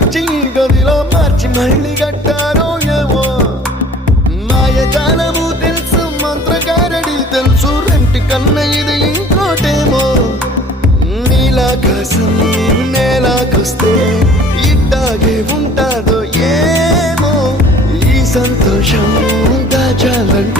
తీసుకొచ్చి గదిలో మార్చి మళ్ళీ కట్టారో ఏమో మాయజాలము తెలుసు మంత్రగారడి తెలుసు రెంటి కన్న ఇది ఇంకోటేమో నీలాకాశం నేలాకొస్తే ఇట్టాగే ఉంటాదో ఏమో ఈ సంతోషం దాచాలంటే